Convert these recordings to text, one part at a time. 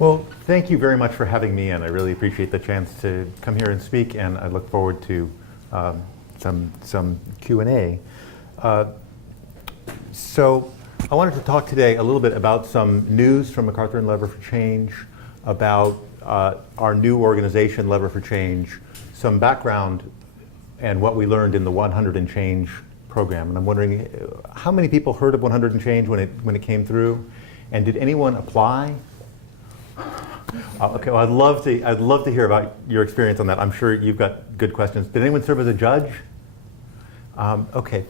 Well, thank you very much for having me in. I really appreciate the chance to come here and speak, and I look forward to some Q&A. So I wanted to talk today a little bit about some news from MacArthur and Lever for Change, about our new organization, Lever for Change, some background and what we learned in the 100 and Change program. And I'm wondering, how many people heard of 100 and Change when it came through? And did anyone apply? Okay, well, I'd love to hear about your experience on that. I'm sure you've got good questions. Did anyone serve as a judge? Okay,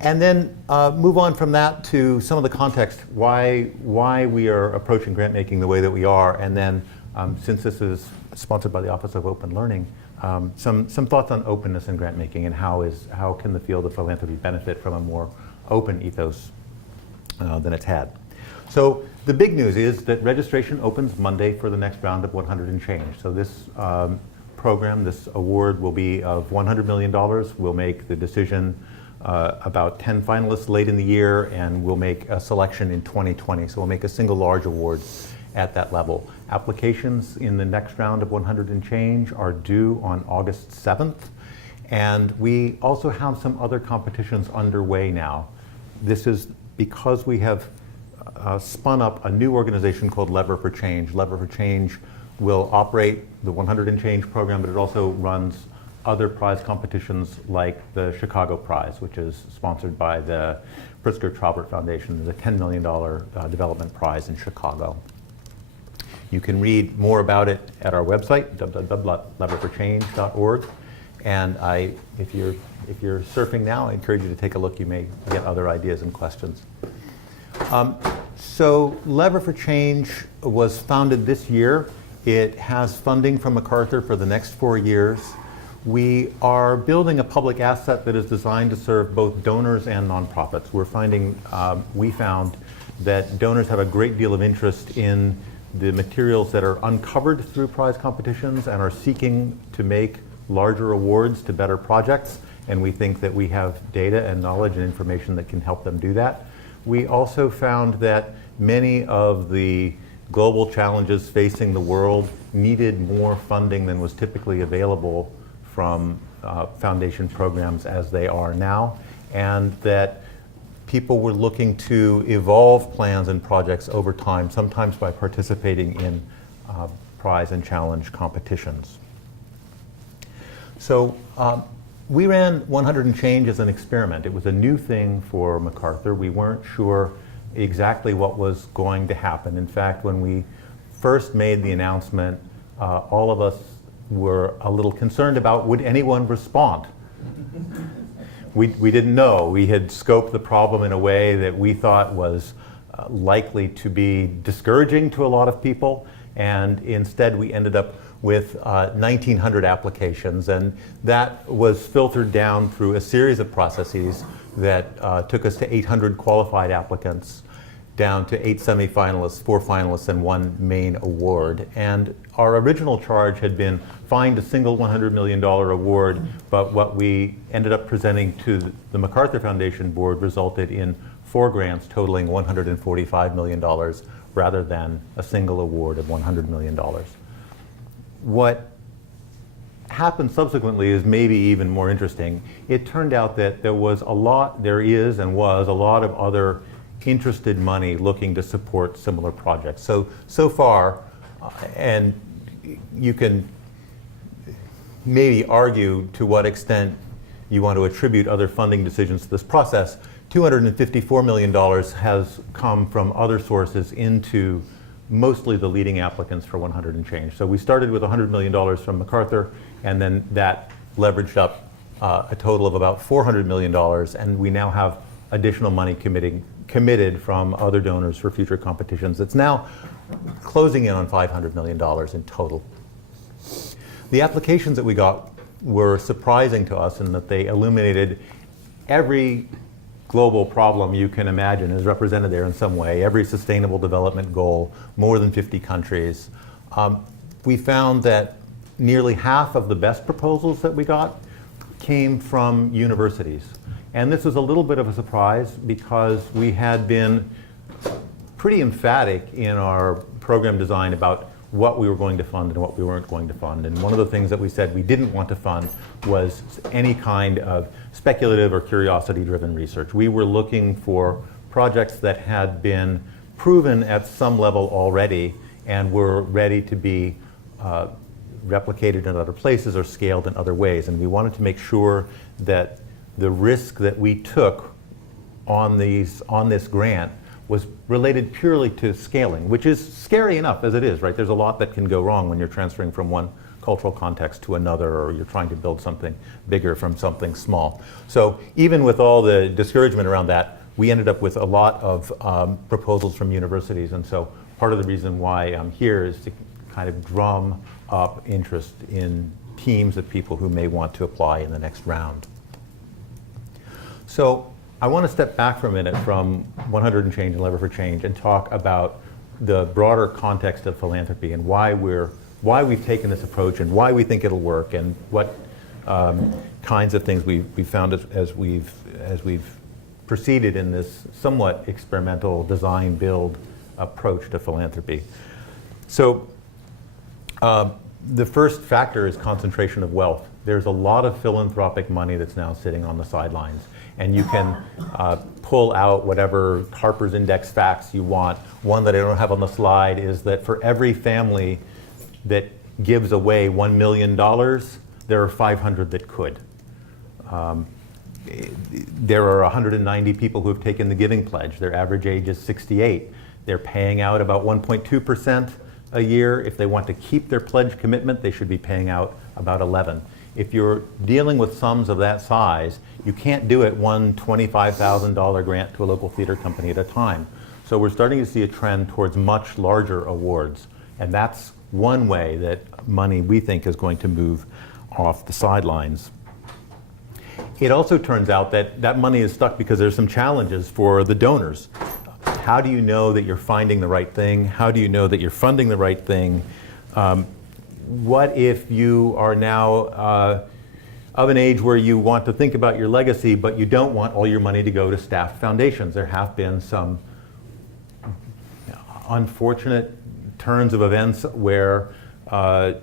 and then move on from that to some of the context, why we are approaching grant making the way that we are, and then since this is sponsored by the Office of Open Learning, some thoughts on openness in grant making and how can the field of philanthropy benefit from a more open ethos than it's had. So the big news is that registration opens Monday for the next round of 100 and Change. So this program, this award will be of $100 million. We'll make the decision about 10 finalists late in the year, and we'll make a selection in 2020. So we'll make a single large award at that level. Applications in the next round of 100 and Change are due on August 7th. And we also have some other competitions underway now. This is because we have spun up a new organization called Lever for Change. Lever for Change will operate the 100 and Change program, but it also runs other prize competitions like the Chicago Prize, which is sponsored by the Pritzker Traubert Foundation, the $10 million development prize in Chicago. You can read more about it at our website, www.leverforchange.org. And if you're surfing now, I encourage you to take a look. You may get other ideas and questions. So Lever for Change was founded this year. It has funding from MacArthur for the next 4 years. We are building a public asset that is designed to serve both donors and nonprofits. We found that donors have a great deal of interest in the materials that are uncovered through prize competitions and are seeking to make larger awards to better projects. And we think that we have data and knowledge and information that can help them do that. We also found that many of the global challenges facing the world needed more funding than was typically available from foundation programs as they are now, and that people were looking to evolve plans and projects over time, sometimes by participating in prize and challenge competitions. So we ran 100 and Change as an experiment. It was a new thing for MacArthur. We weren't sure exactly what was going to happen. In fact, when we first made the announcement, all of us were a little concerned about would anyone respond. We didn't know. We had scoped the problem in a way that we thought was likely to be discouraging to a lot of people, and instead we ended up with 1,900 applications, and that was filtered down through a series of processes that took us to 800 qualified applicants, down to 8 semifinalists, 4 finalists, and 1 main award. And our original charge had been find a single $100 million award, but what we ended up presenting to the MacArthur Foundation board resulted in 4 grants totaling $145 million rather than a single award of $100 million. What happened subsequently is maybe even more interesting. It turned out that there was a lot of other interested money looking to support similar projects. So far, and you can maybe argue to what extent you want to attribute other funding decisions to this process, $254 million has come from other sources into mostly the leading applicants for 100 and Change. So we started with $100 million from MacArthur, and then that leveraged up a total of about $400 million, and we now have additional money committed from other donors for future competitions. It's now closing in on $500 million in total. The applications that we got were surprising to us in that they illuminated every global problem you can imagine is represented there in some way, every sustainable development goal, more than 50 countries. We found that nearly half of the best proposals that we got came from universities. And this was a little bit of a surprise because we had been pretty emphatic in our program design about what we were going to fund and what we weren't going to fund. And one of the things that we said we didn't want to fund was any kind of speculative or curiosity-driven research. We were looking for projects that had been proven at some level already and were ready to be replicated in other places or scaled in other ways. And we wanted to make sure that the risk that we took on this grant was related purely to scaling, which is scary enough as it is, right? There's a lot that can go wrong when you're transferring from one cultural context to another, or you're trying to build something bigger from something small. So even with all the discouragement around that, we ended up with a lot of proposals from universities. And so part of the reason why I'm here is to kind of drum up interest in teams of people who may want to apply in the next round. So I want to step back for a minute from 100 and Change and Lever for Change and talk about the broader context of philanthropy and why we've taken this approach and why we think it'll work and what kinds of things we've found as we've proceeded in this somewhat experimental design build approach to philanthropy. So the first factor is concentration of wealth. There's a lot of philanthropic money that's now sitting on the sidelines. And you can pull out whatever Harper's Index facts you want. One that I don't have on the slide is that for every family that gives away $1 million, there are 500 that could. There are 190 people who have taken the Giving Pledge. Their average age is 68. They're paying out about 1.2% a year. If they want to keep their pledge commitment, they should be paying out about 11. If you're dealing with sums of that size, you can't do it one $25,000 grant to a local theater company at a time. So we're starting to see a trend towards much larger awards. And that's one way that money, we think, is going to move off the sidelines. It also turns out that that money is stuck because there's some challenges for the donors. How do you know that you're finding the right thing? How do you know that you're funding the right thing? What if you are now of an age where you want to think about your legacy, but you don't want all your money to go to staffed foundations? There have been some unfortunate turns of events where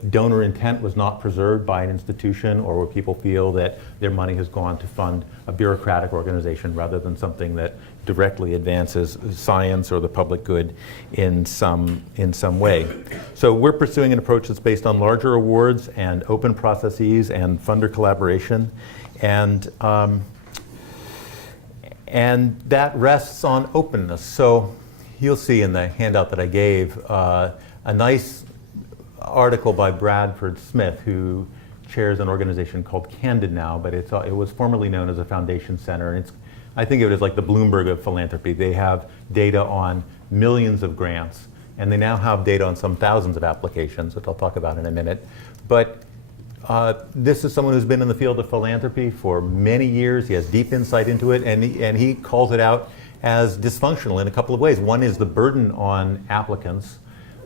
donor intent was not preserved by an institution, or where people feel that their money has gone to fund a bureaucratic organization rather than something that directly advances science or the public good in some way. So we're pursuing an approach that's based on larger awards and open processes and funder collaboration, and that rests on openness. So you'll see in the handout that I gave a nice article by Bradford Smith, who chairs an organization called Candid now, but it was formerly known as a foundation center. And I think of it as like the Bloomberg of philanthropy. They have data on millions of grants, and they now have data on some thousands of applications, which I'll talk about in a minute. But this is someone who's been in the field of philanthropy for many years. He has deep insight into it, and he calls it out as dysfunctional in a couple of ways. One is the burden on applicants.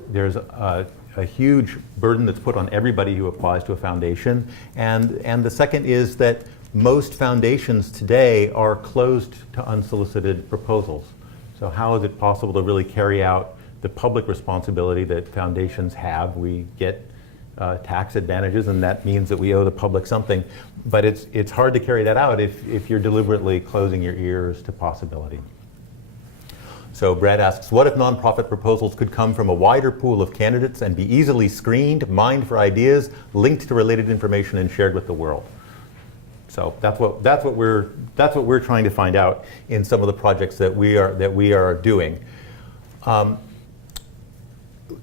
There's a huge burden that's put on everybody who applies to a foundation. And the second is that most foundations today are closed to unsolicited proposals. So how is it possible to really carry out the public responsibility that foundations have? We get tax advantages, and that means that we owe the public something. But it's hard to carry that out if you're deliberately closing your ears to possibility. So Brad asks, what if nonprofit proposals could come from a wider pool of candidates and be easily screened, mined for ideas, linked to related information, and shared with the world? So that's what we're trying to find out in some of the projects that we are doing.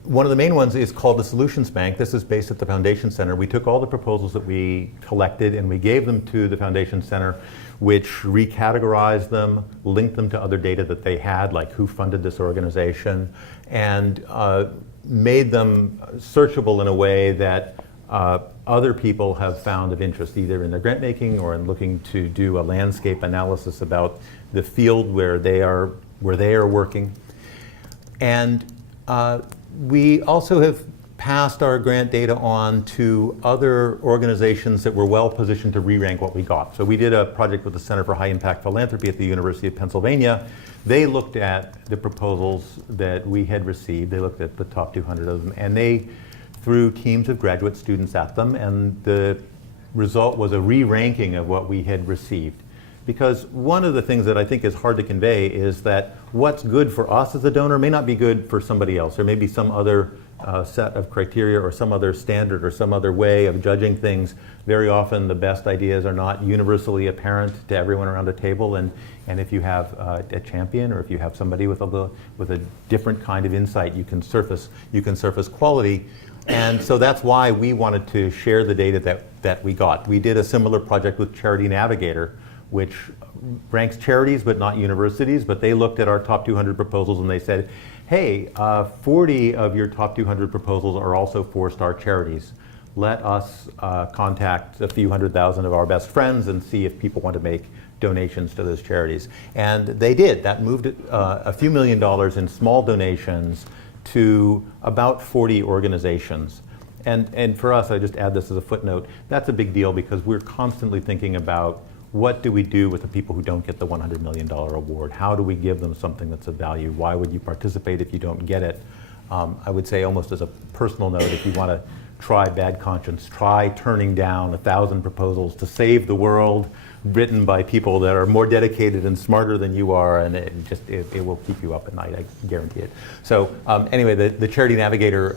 One of the main ones is called the Solutions Bank. This is based at the Foundation Center. We took all the proposals that we collected and we gave them to the Foundation Center, which recategorized them, linked them to other data that they had, like who funded this organization, and made them searchable in a way that other people have found of interest, either in their grant making or in looking to do a landscape analysis about the field where they are working. And we also have passed our grant data on to other organizations that were well positioned to re-rank what we got. So we did a project with the Center for High Impact Philanthropy at the University of Pennsylvania. They looked at the proposals that we had received. They looked at the top 200 of them, and they threw teams of graduate students at them, and the result was a re-ranking of what we had received. Because one of the things that I think is hard to convey is that what's good for us as a donor may not be good for somebody else. There may be some other set of criteria or some other standard or some other way of judging things. Very often the best ideas are not universally apparent to everyone around a table, and if you have a champion, or if you have somebody with a different kind of insight, you can surface quality. And so that's why we wanted to share the data that we got. We did a similar project with Charity Navigator, which ranks charities but not universities, but they looked at our top 200 proposals and they said, hey, 40 of your top 200 proposals are also 4-star charities. Let us contact a few 100,000 of our best friends and see if people want to make donations to those charities. And they did. That moved a few $1 million in small donations to about 40 organizations. And for us, I just add this as a footnote, that's a big deal because we're constantly thinking about what do we do with the people who don't get the $100 million award? How do we give them something that's of value? Why would you participate if you don't get it? I would say almost as a personal note, if you want to try bad conscience, try turning down 1,000 proposals to save the world written by people that are more dedicated and smarter than you are, and it will keep you up at night, I guarantee it. So anyway, the Charity Navigator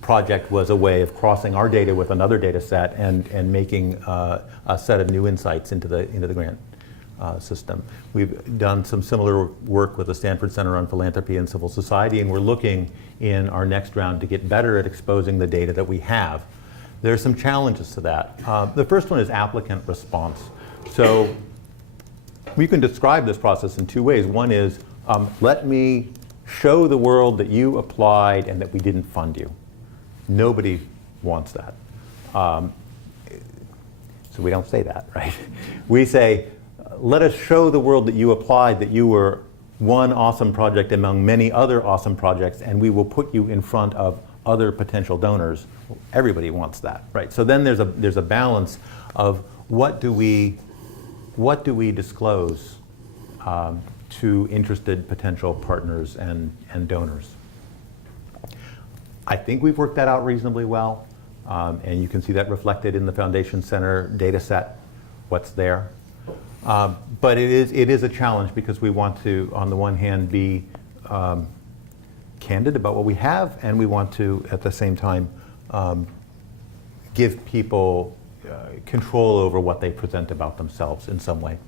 project was a way of crossing our data with another data set and making a set of new insights into the grant system. We've done some similar work with the Stanford Center on Philanthropy and Civil Society, and we're looking in our next round to get better at exposing the data that we have. There are some challenges to that. The first one is applicant response. So we can describe this process in two ways. One is, let me show the world that you applied and that we didn't fund you. Nobody wants that. So we don't say that, right? We say, let us show the world that you applied, that you were one awesome project among many other awesome projects, and we will put you in front of other potential donors. Everybody wants that, right? So then there's a balance of what do we disclose to interested potential partners and donors. I think we've worked that out reasonably well, and you can see that reflected in the Foundation Center data set, what's there. But it is a challenge because we want to, on the one hand, be candid about what we have, and we want to, at the same time, give people control over what they present about themselves in some way.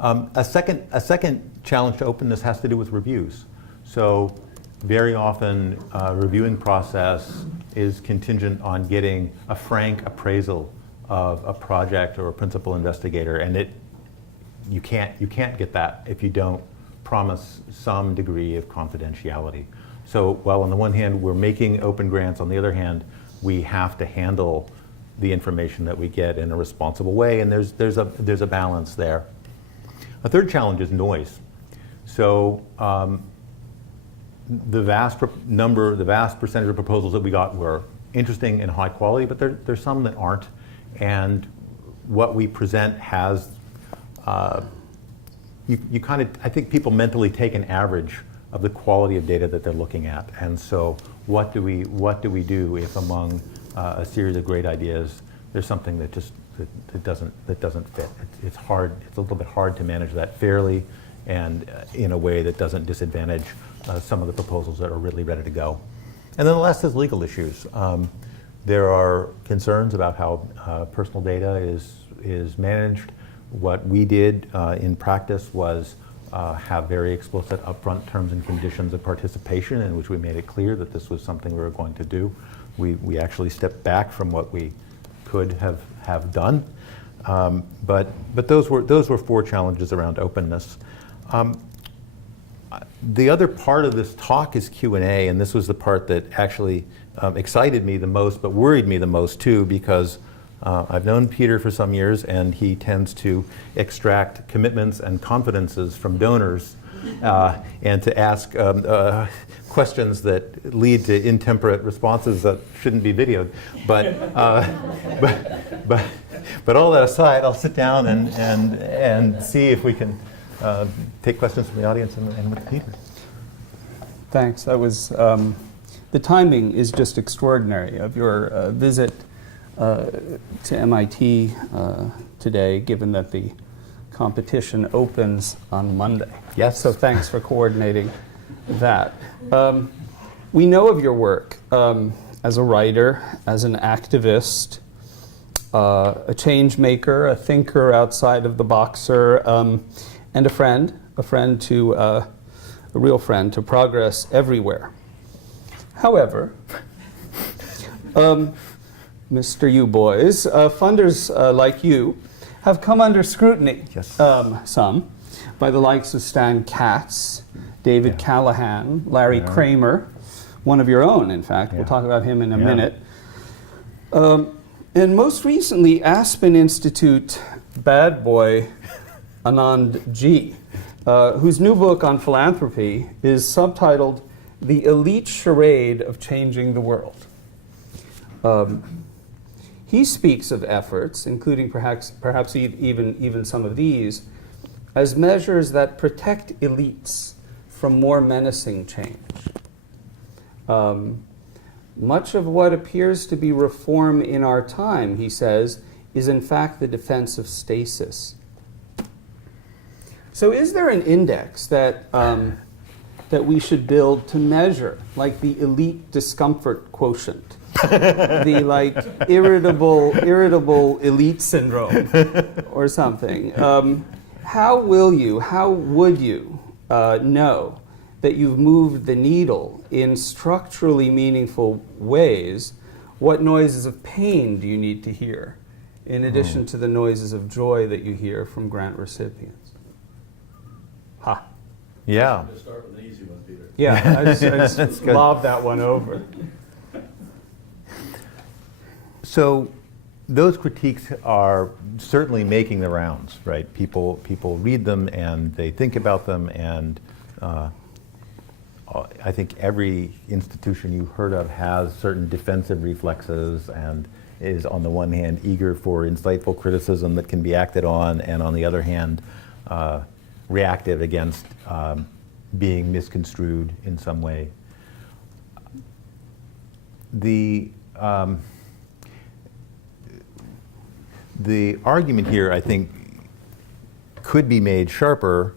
A second challenge to openness has to do with reviews. So very often, reviewing process is contingent on getting a frank appraisal of a project or a principal investigator, and you can't get that if you don't promise some degree of confidentiality. So while on the one hand we're making open grants, on the other hand we have to handle the information that we get in a responsible way, and there's a balance there. A third challenge is noise. So the vast percentage of proposals that we got were interesting and high quality, but there's some that aren't, and what we present has you kind of, I think people mentally take an average of the quality of data that they're looking at, and so what do we do if among a series of great ideas there's something that just that doesn't fit? It's hard. It's a little bit hard to manage that fairly and in a way that doesn't disadvantage some of the proposals that are really ready to go. And then the last is legal issues. There are concerns about how personal data is managed. What we did in practice was have very explicit upfront terms and conditions of participation in which we made it clear that this was something we were going to do. We actually stepped back from what we could have done. But those were four challenges around openness. The other part of this talk is Q&A, and this was the part that actually excited me the most, but worried me the most too, because I've known Peter for some years, and he tends to extract commitments and confidences from donors and to ask questions that lead to intemperate responses that shouldn't be videoed. But all that aside, I'll sit down and see if we can take questions from the audience and with Peter. Thanks. That was the timing is just extraordinary of your visit to MIT today, given that the competition opens on Monday. Yes. So thanks for coordinating that. We know of your work as a writer, as an activist, a change maker, a thinker outside of the boxer, and a real friend to progress everywhere. However, Mr. You boys, funders like you have come under scrutiny, Yes. some, by the likes of Stan Katz, David Callahan, Larry Kramer, one of your own, in fact. We'll talk about him in a minute. And most recently, Aspen Institute bad boy Anand G, whose new book on philanthropy is subtitled The Elite Charade of Changing the World. He speaks of efforts, including perhaps even some of these, as measures that protect elites from more menacing change. Much of what appears to be reform in our time, he says, is in fact the defense of stasis. So is there an index that we should build to measure, like the elite discomfort quotient, the like irritable elite syndrome or something? How would you know that you've moved the needle in structurally meaningful ways? What noises of pain do you need to hear, in addition to the noises of joy that you hear from grant recipients? Yeah. Let's start with an easy one, Peter. Yeah, I just lobbed that one over. So those critiques are certainly making the rounds, right? People read them and they think about them, and I think every institution you've heard of has certain defensive reflexes and is, on the one hand, eager for insightful criticism that can be acted on, and on the other hand, reactive against being misconstrued in some way. The argument here, I think, could be made sharper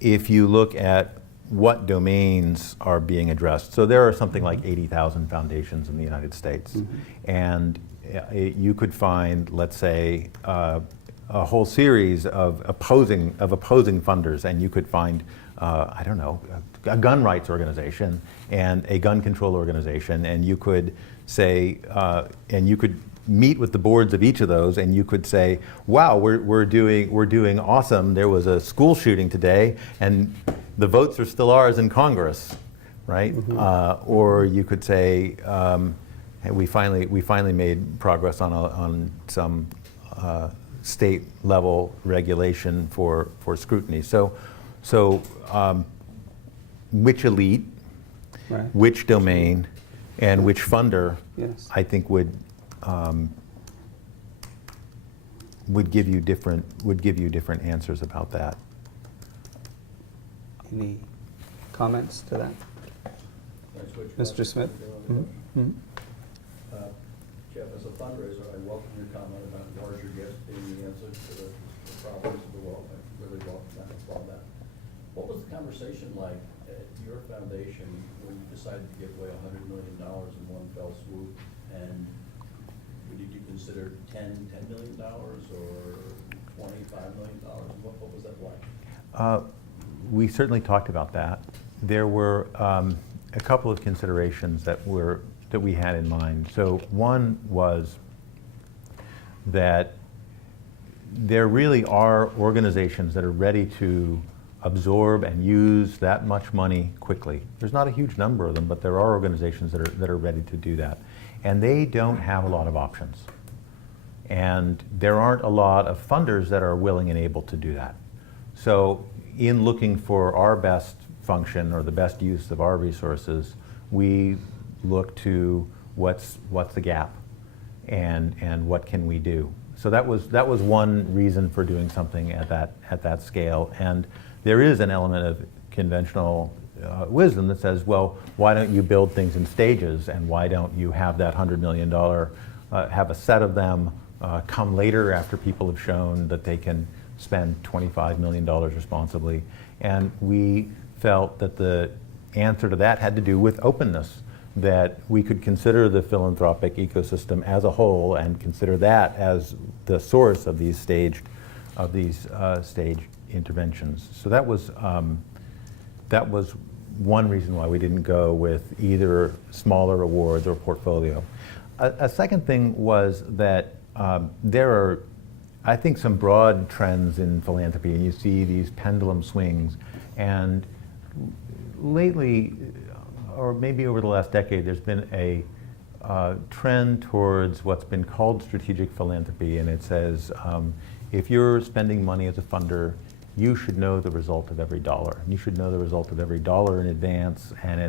if you look at what domains are being addressed. So there are something like 80,000 foundations in the United States, and you could find, let's say, a whole series of opposing funders, and you could find, I don't know, a gun rights organization and a gun control organization, and you could say, and you could meet with the boards of each of those, and you could say, wow, we're doing awesome. There was a school shooting today, and the votes are still ours in Congress, right? Or you could say, hey, we finally made progress on some state level regulation for scrutiny. So which elite, Right. which domain, and which funder, Yes. I think would give you different answers about that. Any comments to that? Mr. Smith? Jeff, as a fundraiser, I welcome your comment about larger gifts being the answer to the problems of the world. I really welcome that. Applaud that. What was the conversation like at your foundation when you decided to give away $100 million in one fell swoop? And did you consider $10 million or $25 million? What was that like? We certainly talked about that. There were a couple of considerations that we had in mind. So one was that there really are organizations that are ready to absorb and use that much money quickly. There's not a huge number of them, but there are organizations that are ready to do that. And they don't have a lot of options. And there aren't a lot of funders that are willing and able to do that. So in looking for our best function or the best use of our resources, we look to what's the gap and what can we do. So that was one reason for doing something at that scale. And there is an element of conventional wisdom that says, well, why don't you build things in stages, and why don't you have that $100 million, have a set of them come later after people have shown that they can spend $25 million responsibly. And we felt that the answer to that had to do with openness, that we could consider the philanthropic ecosystem as a whole and consider that as the source of these staged interventions. So that was one reason why we didn't go with either smaller awards or portfolio. A second thing was that there are, I think, some broad trends in philanthropy, and you see these pendulum swings. And lately, or maybe over the last decade, there's been a trend towards what's been called strategic philanthropy, and it says if you're spending money as a funder, you should know the result of every dollar. You should know the result of every dollar in advance, and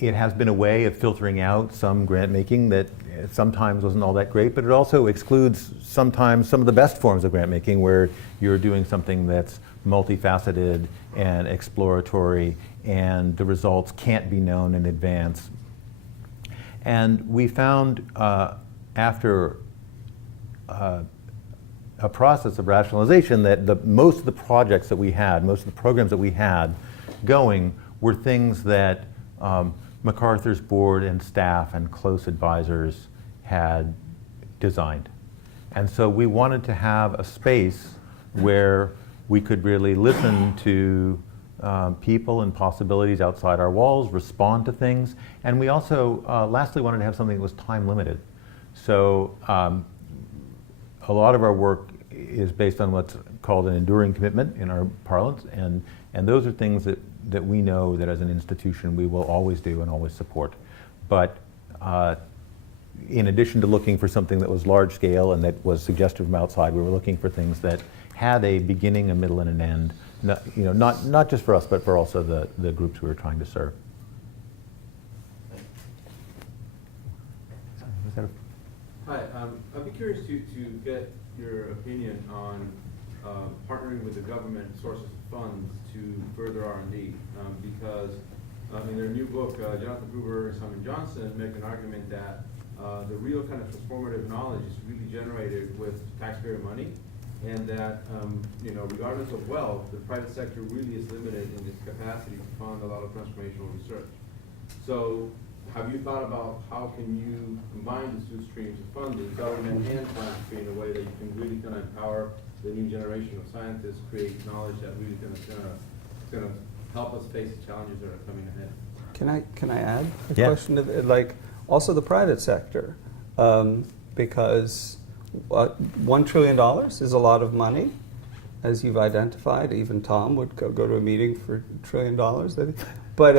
it has been a way of filtering out some grant making that sometimes wasn't all that great, but it also excludes sometimes some of the best forms of grant making where you're doing something that's multifaceted and exploratory and the results can't be known in advance. And we found after a process of rationalization that most of the projects that we had, most of the programs that we had going were things that MacArthur's board and staff and close advisors had designed. And so we wanted to have a space where we could really listen to people and possibilities outside our walls, respond to things, and we also lastly wanted to have something that was time limited. So a lot of our work is based on what's called an enduring commitment in our parlance, and those are things that we know that as an institution we will always do and always support. But in addition to looking for something that was large scale and that was suggested from outside, we were looking for things that had a beginning, a middle, and an end, not just for us, but for also the groups we were trying to serve. Hi, I'd be curious to get your opinion on partnering with the government sources of funds to further R&D, because in their new book, Jonathan Gruber and Simon Johnson make an argument that the real kind of transformative knowledge is really generated with taxpayer money, and that regardless of wealth, the private sector really is limited in its capacity to fund a lot of transformational research. So have you thought about how can you combine these two streams of funding, government and philanthropy, in a way that you can really kind of empower the new generation of scientists, create knowledge that really going to help us face the challenges that are coming ahead? Can I add a Yeah. question to like also the private sector, because $1 trillion is a lot of money, as you've identified. Even Tom would go to a meeting for $1 trillion. But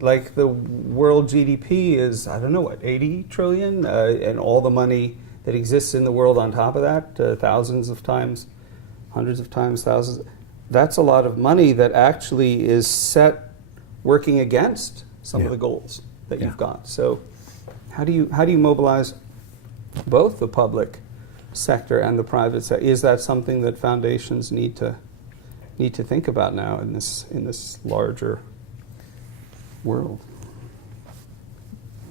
like the world GDP is, I don't know what, 80 trillion, and all the money that exists in the world on top of that, thousands of times, hundreds of times, thousands. That's a lot of money that actually is set working against some of the goals that you've got. So how do you mobilize both the public sector and the private sector? Is that something that foundations need to think about now in this larger world?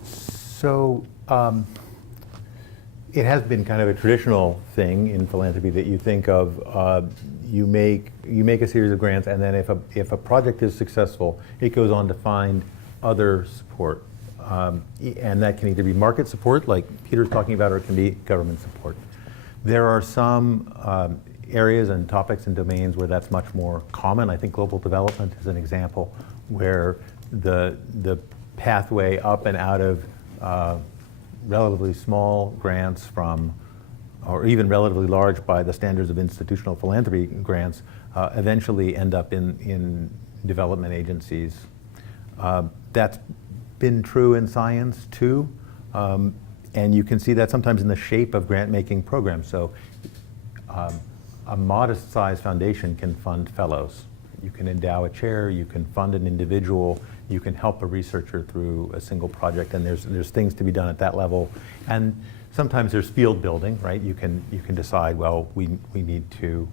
So it has been kind of a traditional thing in philanthropy that you think of, you make a series of grants, and then if a project is successful, it goes on to find other support. And that can either be market support, like Peter's talking about, or it can be government support. There are some areas and topics and domains where that's much more common. I think global development is an example where the pathway up and out of relatively small grants from, or even relatively large by the standards of institutional philanthropy grants, eventually end up in development agencies. That's been true in science too. And you can see that sometimes in the shape of grant-making programs. So a modest-sized foundation can fund fellows. You can endow a chair, you can fund an individual, you can help a researcher through a single project, and there's things to be done at that level. And sometimes there's field building, right? You can decide, well, we need to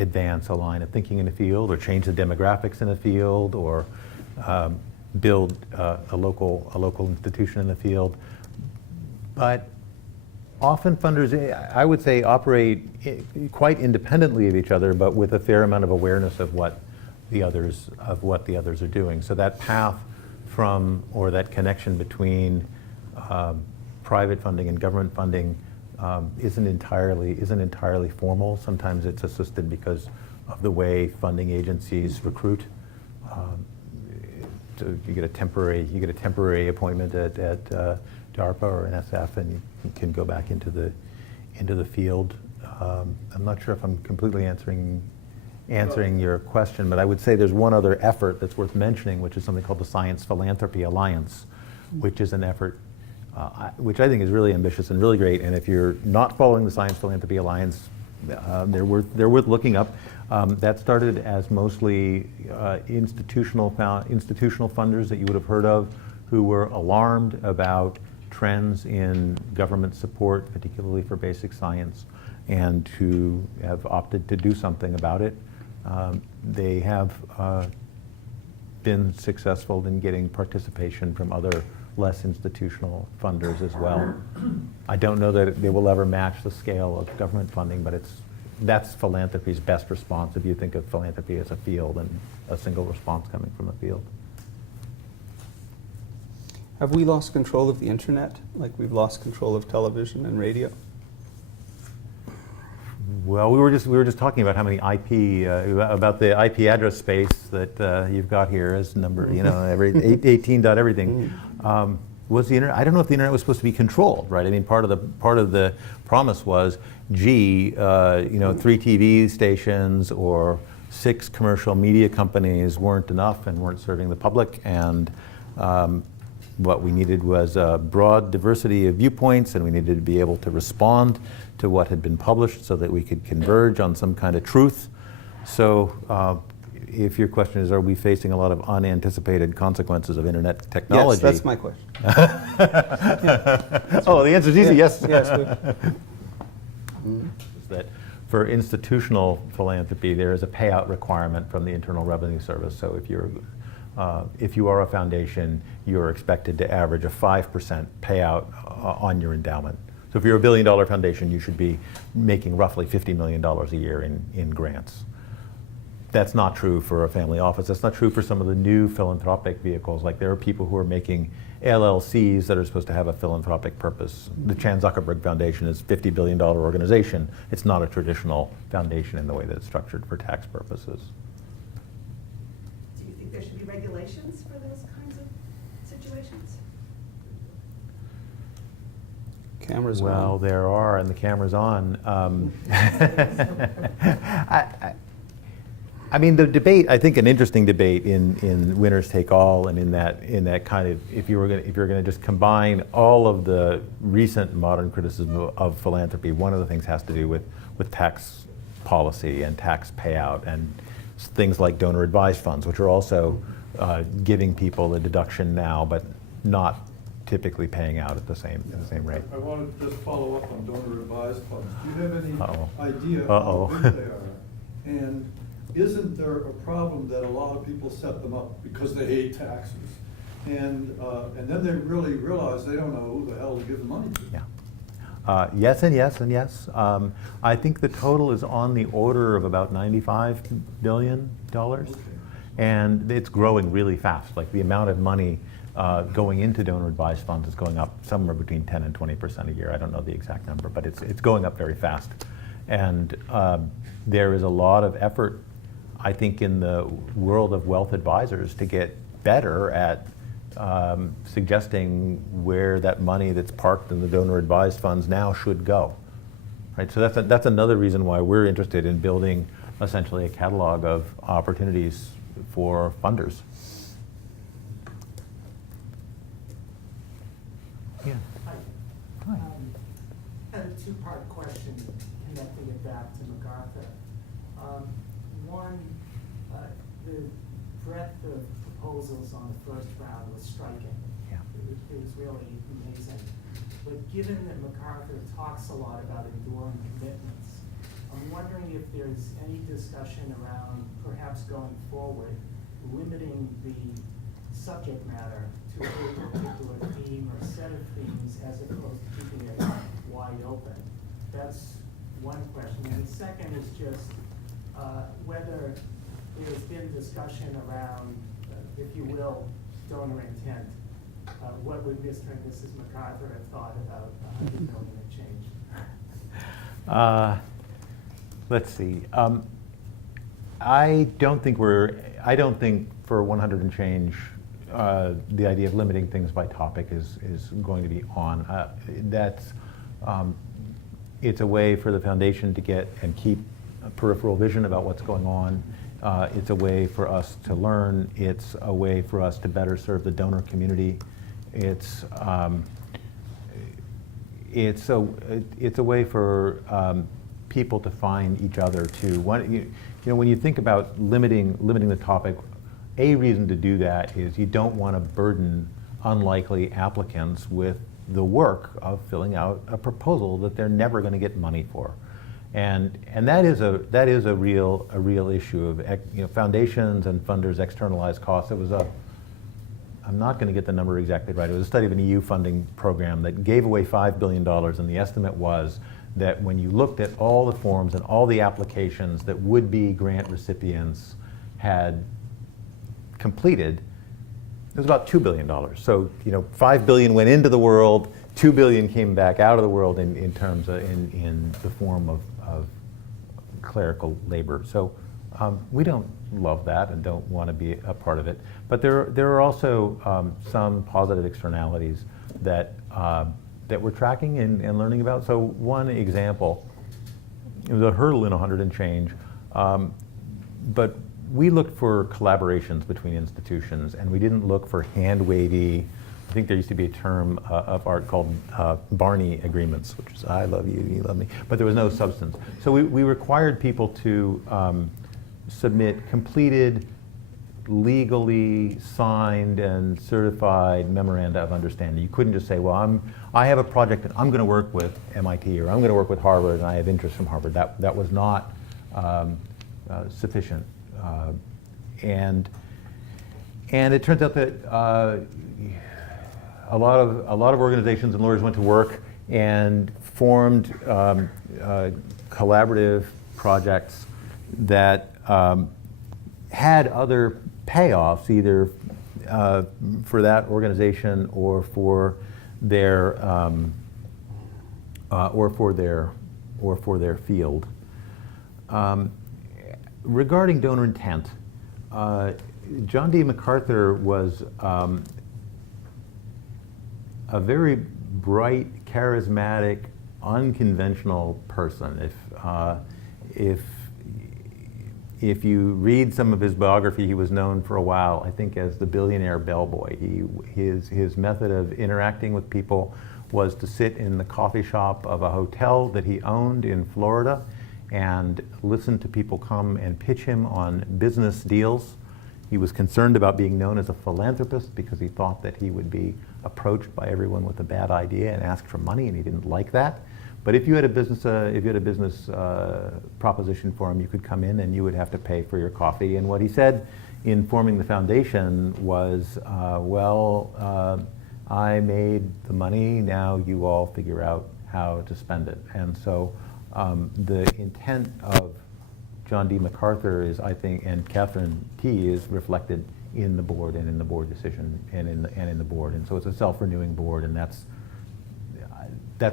advance a line of thinking in a field, or change the demographics in a field, or build a local institution in the field. But often funders, I would say, operate quite independently of each other, but with a fair amount of awareness of what the others are doing. So that path from, or that connection between private funding and government funding isn't entirely formal. Sometimes it's assisted because of the way funding agencies recruit. So you get a temporary appointment at DARPA or NSF, and you can go back into the field. I'm not sure if I'm completely answering your question, but I would say there's one other effort that's worth mentioning, which is something called the Science Philanthropy Alliance, which is an effort which I think is really ambitious and really great. And if you're not following the Science Philanthropy Alliance, they're worth looking up. That started as mostly institutional funders that you would have heard of, who were alarmed about trends in government support, particularly for basic science, and who have opted to do something about it. They have been successful in getting participation from other less institutional funders as well. I don't know that they will ever match the scale of government funding, but that's philanthropy's best response if you think of philanthropy as a field and a single response coming from a field. Have we lost control of the internet, like we've lost control of television and radio? Well, we were just talking about how many about the IP address space that you've got here as number, every 18 dot everything. Was the internet? I don't know if the internet was supposed to be controlled, right? I mean, part of the promise was, 3 TV stations or 6 commercial media companies weren't enough and weren't serving the public, and what we needed was a broad diversity of viewpoints, and we needed to be able to respond to what had been published so that we could converge on some kind of truth. So if your question is, are we facing a lot of unanticipated consequences of internet technology? Yes, that's my question. Oh, the answer is easy, yes. Yes. Is that for institutional philanthropy, there is a payout requirement from the Internal Revenue Service. So if you are a foundation, you're expected to average a 5% payout on your endowment. So if you're a $1 billion foundation, you should be making roughly $50 million a year in grants. That's not true for a family office. That's not true for some of the new philanthropic vehicles. Like, there are people who are making LLCs that are supposed to have a philanthropic purpose. The Chan Zuckerberg Foundation is a $50 billion organization. It's not a traditional foundation in the way that it's structured for tax purposes. Do you think there should be regulations for those kinds of situations? Cameras Well, on. there are, and the camera's on. I mean, the debate, I think an interesting debate in winners take all, and in that kind of, if you're going to just combine all of the recent modern criticism of philanthropy, one of the things has to do with tax policy and tax payout, and things like donor-advised funds, which are also giving people a deduction now, but not typically paying out at the same rate. I want to just follow up on donor-advised funds. Do you have any idea Uh-oh. how big they are? And isn't there a problem that a lot of people set them up because they hate taxes? And then they really realize they don't know who the hell to give the money to. Yeah. Yes and yes and yes. I think the total is on the order of about $95 billion. Okay. And it's growing really fast. Like, the amount of money going into donor-advised funds is going up somewhere between 10 and 20% a year. I don't know the exact number, but it's going up very fast. And there is a lot of effort, I think, in the world of wealth advisors to get better at suggesting where that money that's parked in the donor-advised funds now should go. Right? So that's another reason why we're interested in building essentially a catalog of opportunities for funders. two-part question connecting it back to MacArthur. One, the breadth of proposals on the first round was striking. Yeah. It was really amazing. But given that MacArthur talks a lot about enduring commitments, I'm wondering if there's any discussion around perhaps going forward, limiting the subject matter to a particular theme or set of themes as opposed to keeping it wide open. That's one question. And the second is just whether there's been discussion around, if you will, donor intent. What would Mr. and Mrs. MacArthur have thought about $100 million and change? Let's see. I don't think for 100 and change, the idea of limiting things by topic is going to be on. It's a way for the foundation to get and keep a peripheral vision about what's going on. It's a way for us to learn. It's a way for us to better serve the donor community. It's a way for people to find each other too. When you think about limiting the topic, a reason to do that is you don't want to burden unlikely applicants with the work of filling out a proposal that they're never going to get money for, and that is a real issue of foundations and funders externalize costs. I'm not going to get the number exactly right. It was a study of an EU funding program that gave away $5 billion, and the estimate was that when you looked at all the forms and all the applications that would-be grant recipients had completed, it was about $2 billion. So, $5 billion went into the world, $2 billion came back out of the world in terms of in the form of clerical labor. So we don't love that and don't want to be a part of it. But there are also some positive externalities that we're tracking and learning about. So one example, it was a hurdle in 100 and change, but we looked for collaborations between institutions, and we didn't look for hand-wavy. I think there used to be a term of art called Barney agreements, which is I love you, you love me, but there was no substance. So we required people to submit completed, legally signed and certified memoranda of understanding. You couldn't just say, well, I have a project that I'm going to work with MIT or I'm going to work with Harvard and I have interest from Harvard. That was not sufficient. And it turns out that a lot of organizations and lawyers went to work and formed collaborative projects that had other payoffs, either for that organization or for their field. Regarding donor intent, John D. MacArthur was a very bright, charismatic, unconventional person. If you read some of his biography, he was known for a while, I think, as the billionaire bellboy. His method of interacting with people was to sit in the coffee shop of a hotel that he owned in Florida and listen to people come and pitch him on business deals. He was concerned about being known as a philanthropist because he thought that he would be approached by everyone with a bad idea and asked for money, and he didn't like that. But if you had a business proposition for him, you could come in and you would have to pay for your coffee. And what he said in forming the foundation was, I made the money, now you all figure out how to spend it. And so the intent of John D. MacArthur is, I think, and Catherine T. is reflected in the board and in the board decision and in the board. And so it's a self-renewing board, and that's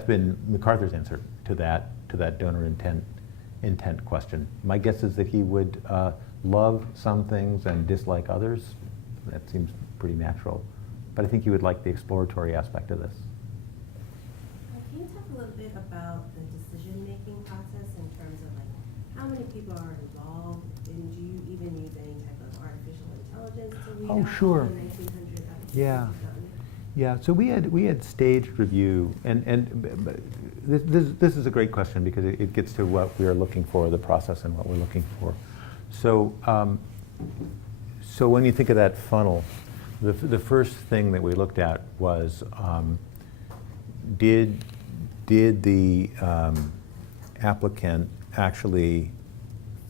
been MacArthur's answer to that donor intent question. My guess is that he would love some things and dislike others. That seems pretty natural. But I think he would like the exploratory aspect of this. Can you talk a little bit about the decision-making process in terms of how many people are involved, and do you even use any type of artificial intelligence to read out sure. the 1,900 applications Yeah. you've gotten? Yeah, so we had staged review, and this is a great question because it gets to what we are looking for, the process and what we're looking for. So so when you think of that funnel, the first thing that we looked at was did the applicant actually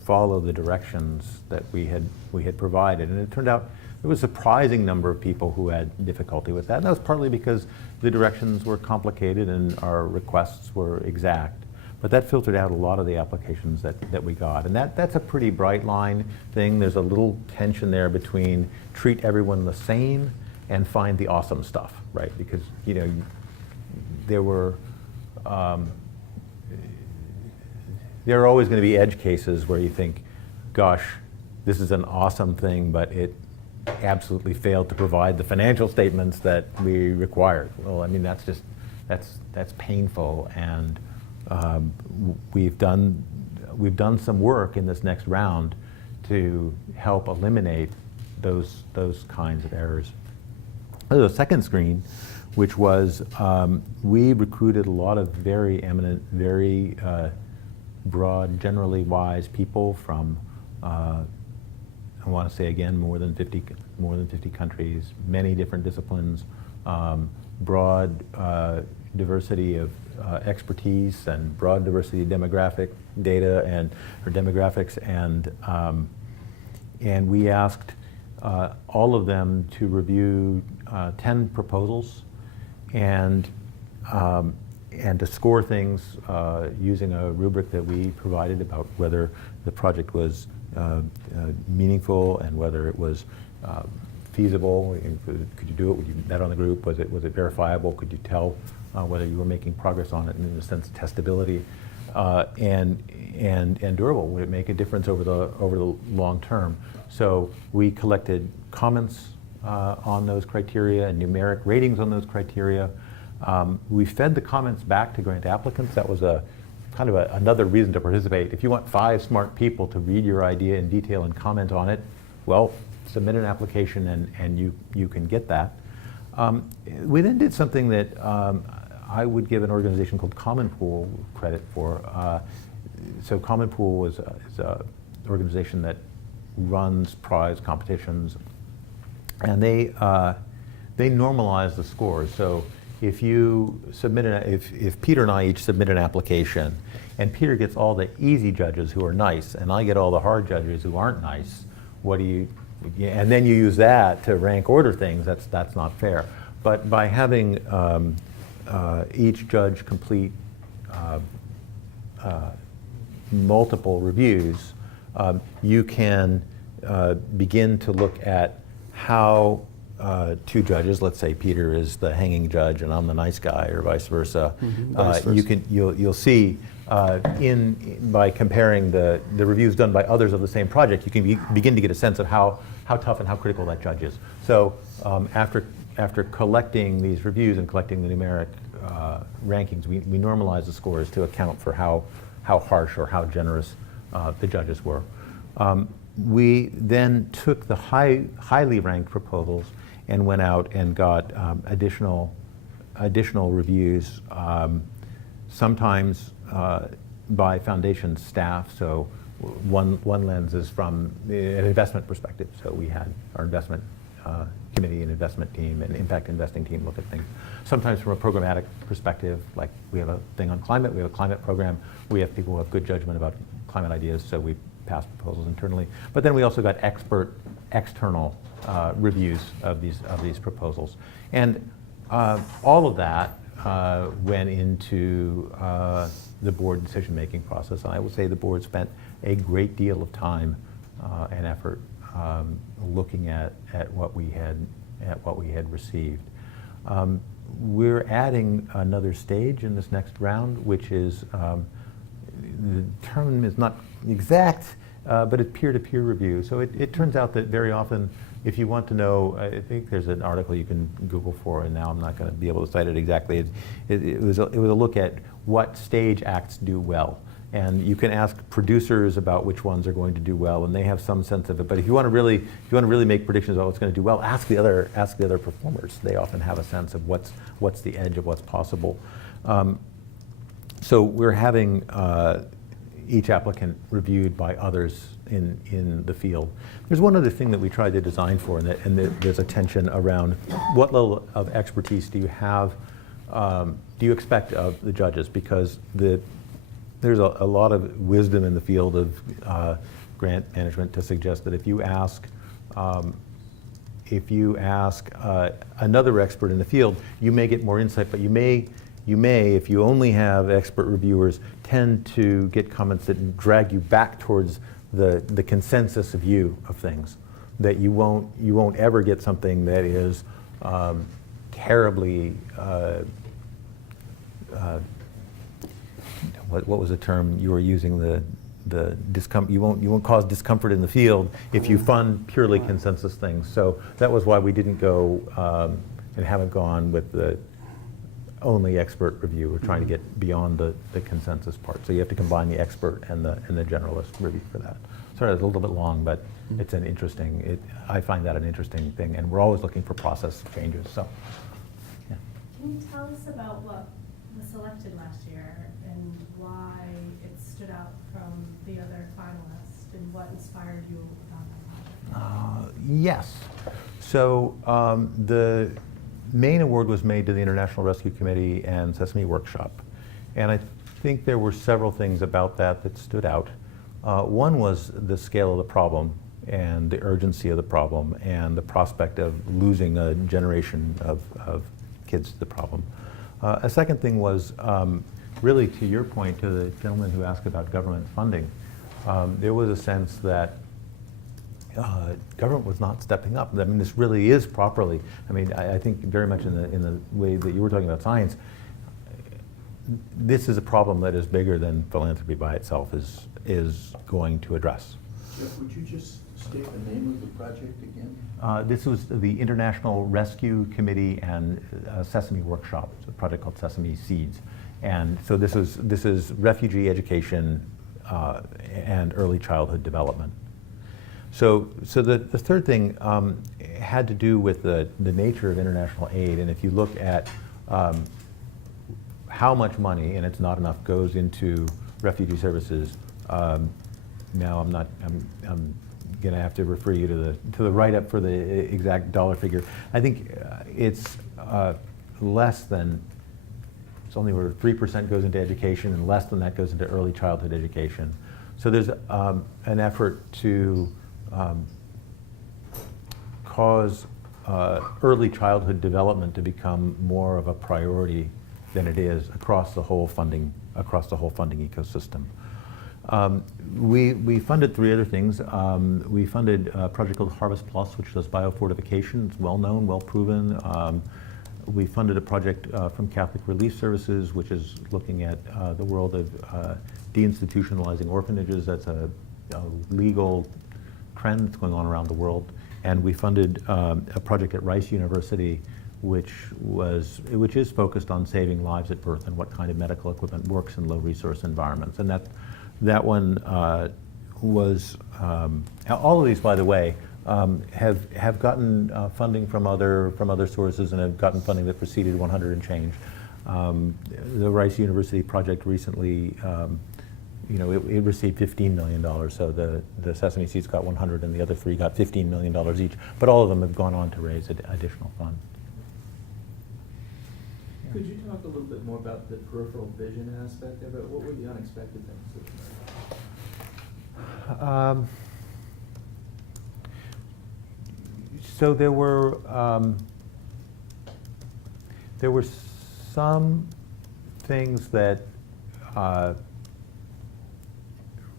follow the directions that we had provided, and it turned out there was a surprising number of people who had difficulty with that, and that was partly because the directions were complicated and our requests were exact. But that filtered out a lot of the applications that we got, and that's a pretty bright line thing. There's a little tension there between treat everyone the same and find the awesome stuff, right? Because there are always going to be edge cases where you think, gosh, this is an awesome thing, but it absolutely failed to provide the financial statements that we required. Well, I mean, that's painful, and we've done some work in this next round to help eliminate those kinds of errors. The second screen, which was we recruited a lot of very eminent, very broad, generally wise people from I want to say again more than 50 countries, many different disciplines, broad diversity of expertise and broad diversity of demographic data or demographics, and we asked all of them to review 10 proposals and to score things using a rubric that we provided about whether the project was meaningful and whether it was feasible. Could you do it? Would you bet on the group? Was it verifiable? Could you tell whether you were making progress on it, and in a sense, testability, and durable? Would it make a difference over the long term? So we collected comments on those criteria and numeric ratings on those criteria. We fed the comments back to grant applicants. That was another reason to participate. If you want 5 smart people to read your idea in detail and comment on it, well, submit an application and you can get that. We then did something that I would give an organization called Common Pool credit for. So Common Pool is an organization that runs prize competitions, and they normalize the scores. So if you submit if Peter and I each submit an application, and Peter gets all the easy judges who are nice, and I get all the hard judges who aren't nice, and then you use that to rank order things, that's not fair. But by having each judge complete multiple reviews, you can begin to look at how 2 judges, let's say Peter is the hanging judge and I'm the nice guy, or vice versa. You'll see by comparing the reviews done by others of the same project, you can begin to get a sense of how tough and how critical that judge is. So after collecting these reviews and collecting the numeric rankings, we normalize the scores to account for how harsh or how generous the judges were. We then took the highly ranked proposals and went out and got additional reviews, sometimes by foundation staff. So one lens is from an investment perspective. So we had our investment committee and investment team and impact investing team look at things. Sometimes from a programmatic perspective, like we have a thing on climate, we have a climate program, we have people who have good judgment about climate ideas, so we pass proposals internally. But then we also got expert external reviews of these proposals. And all of that went into the board decision-making process. And I would say the board spent a great deal of time and effort looking at what we had received. We're adding another stage in this next round, which is the term is not exact, but it's peer-to-peer review. So it turns out that very often, if you want to know, I think there's an article you can Google for, and now I'm not going to be able to cite it exactly. It was a look at what stage acts do well. And you can ask producers about which ones are going to do well, and they have some sense of it. But if you want to really make predictions about what's going to do well, ask the other performers. They often have a sense of what's the edge of what's possible. So we're having each applicant reviewed by others in the field. There's one other thing that we tried to design for, and there's a tension around what level of expertise do you have, do you expect of the judges? Because there's a lot of wisdom in the field of grant management to suggest that if you ask another expert in the field, you may get more insight, but you may, if you only have expert reviewers, tend to get comments that drag you back towards the consensus view of things. That you won't ever get something that is terribly what was the term you were using? The discomfort. You won't cause discomfort in the field if you fund purely consensus things. So that was why we didn't go and haven't gone with the only expert review. We're trying to get beyond the consensus part. So you have to combine the expert and the generalist review for that. Sorry, it's a little bit long, but it's an interesting. I find that an interesting thing, and we're always looking for process changes. So, yeah. Can you tell us about what was selected last year and why it stood out from the other finalists, and what inspired you about that project? Yes. So the main award was made to the International Rescue Committee and Sesame Workshop. And I think there were several things about that stood out. One was the scale of the problem and the urgency of the problem and the prospect of losing a generation of kids to the problem. A second thing was really to your point, to the gentleman who asked about government funding, there was a sense that government was not stepping up. I mean, this really is properly. I mean, I think very much in the way that you were talking about science. This is a problem that is bigger than philanthropy by itself is going to address. Jeff, would you just state the name of the project again? This was the International Rescue Committee and Sesame Workshop. It's a project called Sesame Seeds, and so this is refugee education and early childhood development. So the third thing had to do with the nature of international aid, and if you look at how much money, and it's not enough, goes into refugee services. Now I'm going to have to refer you to the write-up for the exact dollar figure. I think it's less than. It's only where 3% goes into education, and less than that goes into early childhood education. So there's an effort to cause early childhood development to become more of a priority than it is across the whole funding ecosystem. We funded three other things. We funded a project called Harvest Plus, which does biofortification. It's well known, well proven. We funded a project from Catholic Relief Services, which is looking at the world of deinstitutionalizing orphanages. That's a legal trend that's going on around the world. And we funded a project at Rice University, which is focused on saving lives at birth and what kind of medical equipment works in low resource environments. And that one was all of these, by the way, have gotten funding from other sources and have gotten funding that preceded 100 and change. The Rice University project recently, it received $15 million. So the Sesame Seeds got 100, and the other three got $15 million each. But all of them have gone on to raise additional funds. Could you talk a little bit more about the peripheral vision aspect of it? What were the unexpected things that So there were some things that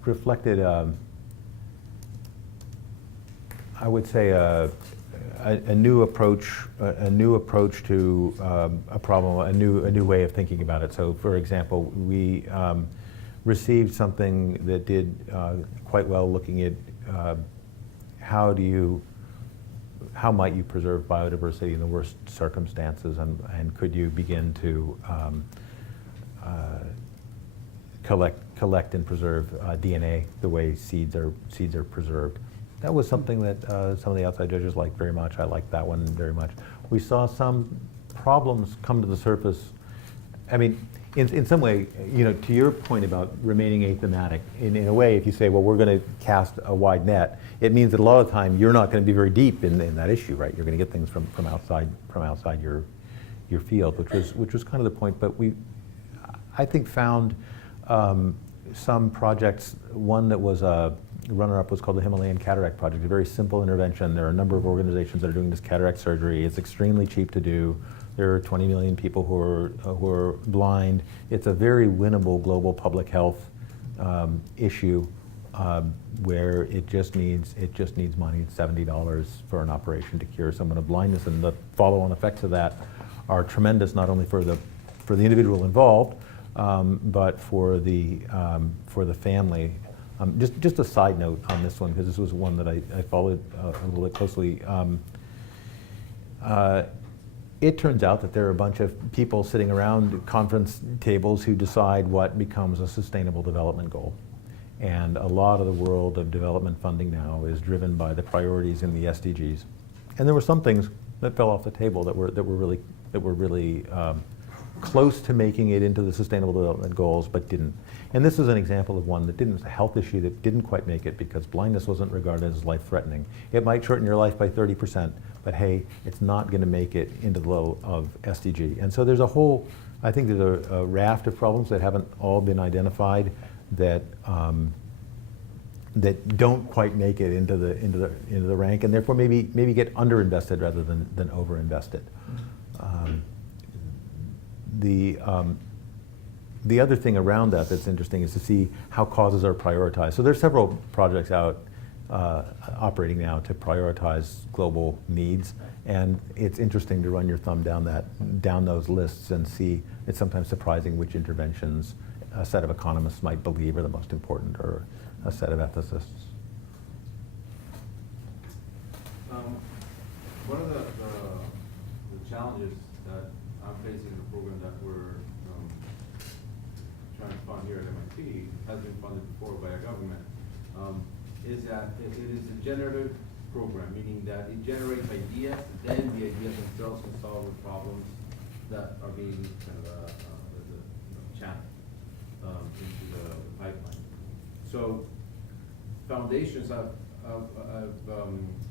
reflected, I would say, a new approach to a problem, a new way of thinking about it. So, for example, we received something that did quite well, looking at how might you preserve biodiversity in the worst circumstances, and could you begin to collect and preserve DNA the way seeds are preserved. That was something that some of the outside judges liked very much. I liked that one very much. We saw some problems come to the surface. I mean, in some way, you know, to your point about remaining athematic, in a way, if you say, well, we're going to cast a wide net, it means that a lot of the time you're not going to be very deep in that issue, right? You're going to get things from outside your field, which was kind of the point. But I think, found some projects. One that was a runner-up was called the Himalayan Cataract Project, a very simple intervention. There are a number of organizations that are doing this cataract surgery. It's extremely cheap to do. There are 20 million people who are blind. It's a very winnable global public health issue where it just needs money. It's $70 for an operation to cure someone of blindness, and the follow-on effects of that are tremendous, not only for the individual involved, but for the family. Just a side note on this one, because this was one that I followed a little bit closely. It turns out that there are a bunch of people sitting around conference tables who decide what becomes a sustainable development goal. And a lot of the world of development funding now is driven by the priorities in the SDGs. And there were some things that fell off the table that were really close to making it into the Sustainable Development Goals, but didn't. And this is an example of one that didn't, a health issue that didn't quite make it because blindness wasn't regarded as life-threatening. It might shorten your life by 30%, but hey, it's not going to make it into the level of SDG. And so there's a whole, I think there's a raft of problems that haven't all been identified that that don't quite make it into the rank, and therefore maybe get underinvested rather than overinvested. The other thing around that that's interesting is to see how causes are prioritized. So there's several projects out operating now to prioritize global needs, and it's interesting to run your thumb down those lists and see. It's sometimes surprising which interventions a set of economists might believe are the most important, or a set of ethicists. One of the challenges that I'm facing in the program that we're trying to fund here at MIT, has been funded before by a government, is that it is a generative program, meaning that it generates ideas, then the ideas themselves can solve the problems that are being kind of channeled into the pipeline. So foundations, I've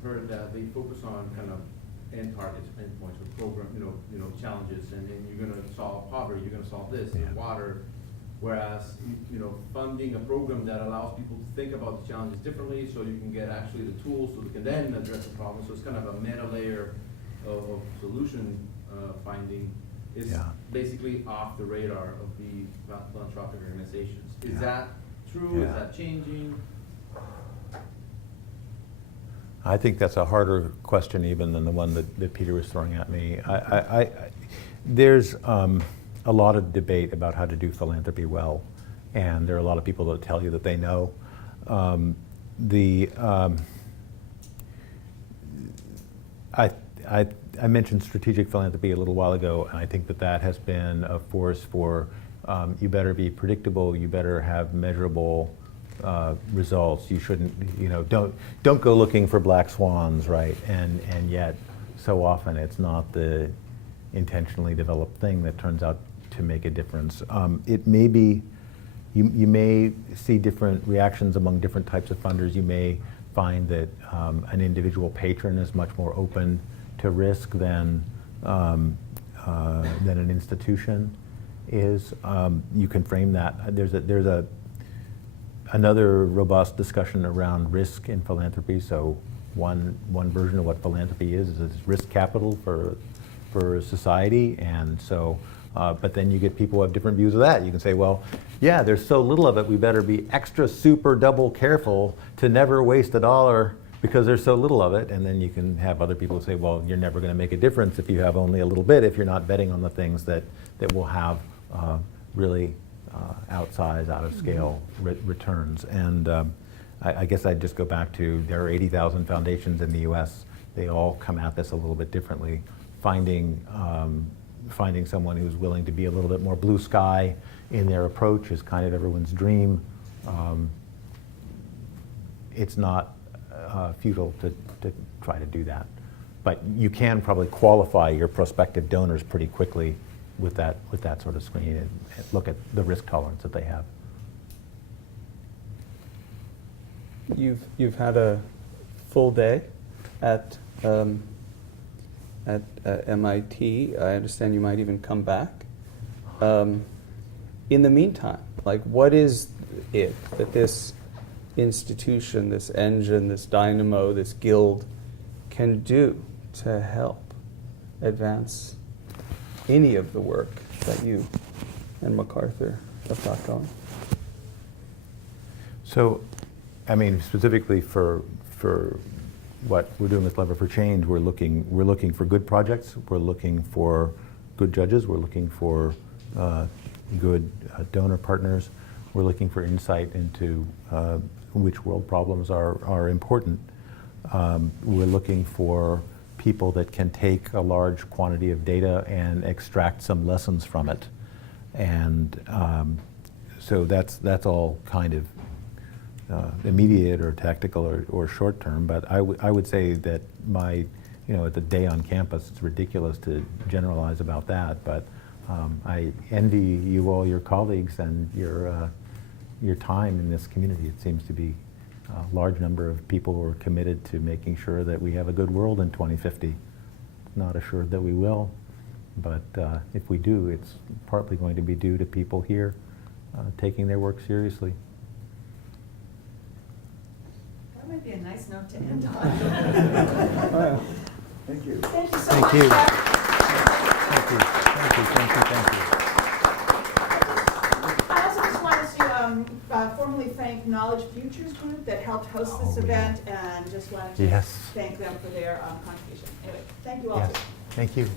heard that they focus on kind of end targets, endpoints, or program, challenges, and then you're going to solve poverty, you're going to solve this, and water. Whereas, funding a program that allows people to think about the challenges differently, so you can get actually the tools so they can then address the problem. So it's kind of a meta layer of solution finding. Is basically off the radar of the philanthropic organizations. Is that true? Is that changing? I think that's a harder question even than the one that Peter was throwing at me. There's a lot of debate about how to do philanthropy well, and there are a lot of people that tell you that they know. I mentioned strategic philanthropy a little while ago, and I think that has been a force for you better be predictable, you better have measurable results. You shouldn't, don't go looking for black swans, right? And yet, so often it's not the intentionally developed thing that turns out to make a difference. It may be, you may see different reactions among different types of funders. You may find that an individual patron is much more open to risk than an institution is. You can frame that. There's another robust discussion around risk in philanthropy. So one version of what philanthropy is risk capital for society, and so. But then you get people who have different views of that. You can say, well, yeah, there's so little of it, we better be extra super double careful to never waste a dollar because there's so little of it. And then you can have other people say, well, you're never going to make a difference if you have only a little bit, if you're not betting on the things that will have really outsized, out of scale returns. And I guess I'd just go back to, there are 80,000 foundations in the US. They all come at this a little bit differently. Finding finding someone who's willing to be a little bit more blue sky in their approach is kind of everyone's dream. It's not futile to try to do that. But you can probably qualify your prospective donors pretty quickly with that sort of screen and look at the risk tolerance that they have. You've had a full day at MIT. I understand you might even come back. In the meantime, like, what is it that this institution, this engine, this dynamo, this guild can do to help advance any of the work that you and MacArthur have got going? So, I mean, specifically for what we're doing with Lever for Change, we're looking for good projects. We're looking for good judges. We're looking for good donor partners. We're looking for insight into which world problems are important. We're looking for people that can take a large quantity of data and extract some lessons from it. And so that's all kind of immediate or tactical or short term, but I would say that at the day on campus, it's ridiculous to generalize about that, but I envy you all, your colleagues, and your time in this community. It seems to be a large number of people who are committed to making sure that we have a good world in 2050. Not assured that we will, but if we do, it's partly going to be due to people here taking their work seriously. That might be a nice note to end on. Thank you. Thank you so Thank much. you. Jeff. Thank you. I also just wanted to formally thank Knowledge Futures Group that helped host this Oh, yeah. event, and just wanted to Yes. thank them for their contribution. Anyway, thank you all. Yes, thank you.